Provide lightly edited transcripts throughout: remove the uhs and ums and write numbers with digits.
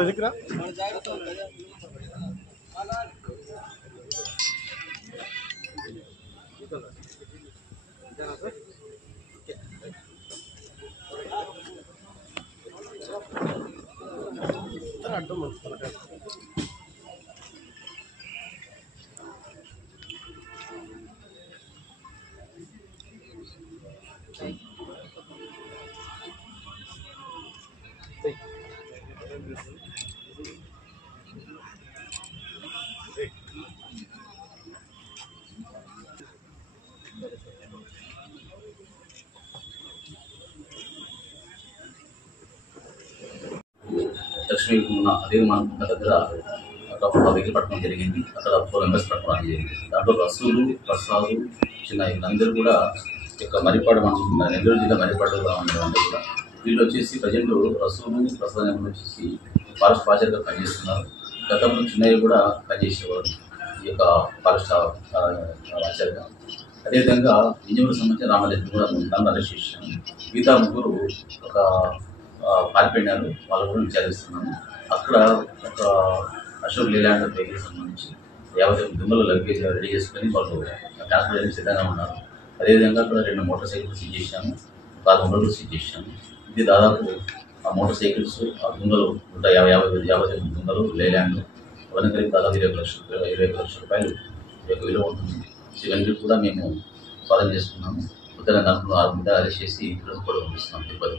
దగ్గర లక్ష్మీ అదే మన దగ్గర ఒక వెహికల్ పట్టడం జరిగింది. అక్కడ 4 మెంబర్స్ పట్టడం జరిగింది. దాంట్లో రసూలు, ప్రసాద్, చిన్న వీళ్ళందరూ కూడా ఇక మరిపాడు మన నెల్లూరు జిల్లా మరిపాడులో ఉండేవాళ్ళు కూడా. వీళ్ళు వచ్చేసి ప్రజెంట్ రసూలు, ప్రసాద్ వచ్చేసి ఫారెస్ట్ వాచర్గా పనిచేస్తున్నారు. గతంలో చిన్నయ్య కూడా పనిచేసేవారు ఈ యొక్క ఫారెస్ట్ వాచర్గా. అదేవిధంగా ఇంజనీర్ సంబంధించిన రామరెడ్డి కూడా దాన్ని అరెస్ట్ చేశాను. మిగతా ముగ్గురు ఒక పారిపోయినారు. వాళ్ళు కూడా విచారిస్తున్నాను. అక్కడ ఒక అశోక్ లేలాండ్ వెహికల్ సంబంధించి 50 దుమ్మల లగేజ్ రెడీ చేసుకొని వాళ్ళు ట్రాన్స్పోర్ట్ చేయడానికి సిద్ధంగా ఉన్నారు. అదేవిధంగా అక్కడ 2 మోటార్ సైకిల్స్ సీజ్ చేశాము, 4 దుంగలు సీజ్ చేశాము. ఇది దాదాపు ఆ మోటార్ సైకిల్స్, ఆ దుంగలు 150 దుంగలు లేలాండ్ అవన్నీ కలిపి దాదాపు 21 లక్షల రూపాయలు విలువ ఉంటుంది. ఇవన్నీ కూడా మేము స్వాధీనం చేసుకున్నాము. ఉత్తర 6 మీద అరెస్ట్ చేసి ఈరోజు కూడా పంపిస్తున్నాం తిరుపతి.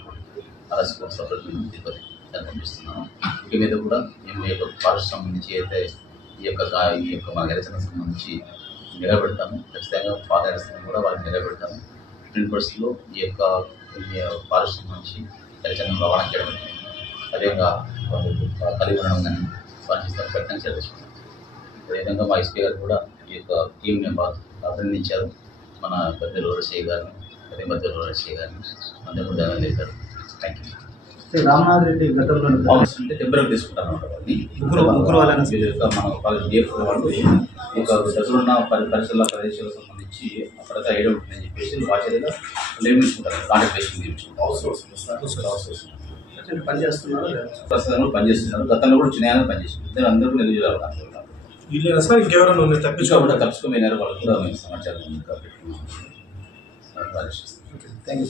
అరెస్ట్ సపరేట్ తిరుపతి దాన్ని పంపిస్తున్నాము. ఇక మీద కూడా మేము ఈ యొక్క ఫారెస్ట్ సంబంధించి అయితే ఈ యొక్క మన గెలిచిన సంబంధించి నిలబెడతాము. ఖచ్చితంగా ఫారెస్ట్ కూడా వాళ్ళకి నిలబెడతాము. 15% ఈ యొక్క ఫారెస్ట్ సంబంధించి గెలిచిన రవాణా చేయడం, అదేవిధంగా కలిగి ఉండడం కానీ స్పందిస్తాం ఖచ్చితంగా చేసుకుంటాం. అదేవిధంగా మా ఎస్పీ గారు కూడా ఈ యొక్క టీం మెంబర్ అభినందించారు. మన పెద్దలు రసయ్య గారిని, అదే మధ్యలో రసయ్య గారిని అందరూ కూడా ధన్యవాదాలు చేశారు. Thank you. రామనాథ్ రెడ్డి గతంలో అంటే టెంపరీ తీసుకుంటారు అన్నమాట. ముగ్గురు వాళ్ళని మన డిఎఫ్ వాళ్ళు ఇక దగ్గరున్న పరిసర ప్రదేశాలకు సంబంధించి అక్కడ ఐడియా ఉంటుందని చెప్పేసి వాచర్గా నియమించుకుంటారు. కాంటాక్ట్ చేసి పనిచేస్తున్నారు, ప్రస్తుతంలో పనిచేస్తున్నారు. గతంలో కూడా చిన్న పనిచేస్తున్నారు. అందరూ కూడా ఎదురు ఇంకెవరైనా తప్పించుకోపోయినారు. వాళ్ళు కూడా మేము సమాచారం పెట్టుకున్నాం. Thank you.